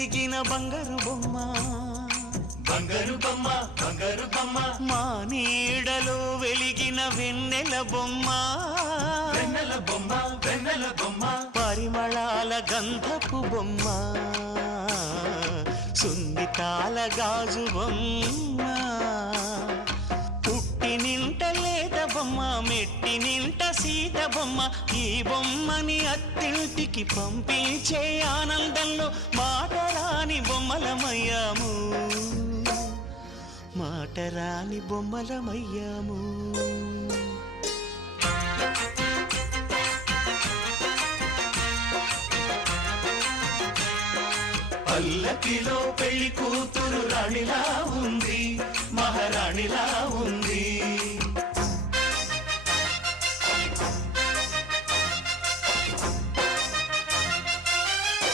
ఎదిగిన బంగారు బొమ్మ బంగారు బొమ్మ బంగారు బొమ్మ మా నీడలో వెలిగిన వెన్నెల బొమ్మ వెన్నెల బొమ్మ వెన్నెల బొమ్మ పరిమళాల గంధపు బొమ్మ సున్నితాల గాజు బొమ్మ పుట్టి నింట లేత బొమ్మ మెట్టి నింట సీత బొమ్మ ఈ బొమ్మని అత్తింటికి పంపించే ఆనందంలో మాటరాని బొమ్మలమయ్యాము మాటరాని బొమ్మలమయ్యాము పల్లకిలో పెళ్లి కూతురు రాణిలా ఉంది మహారాణిలా ఉంది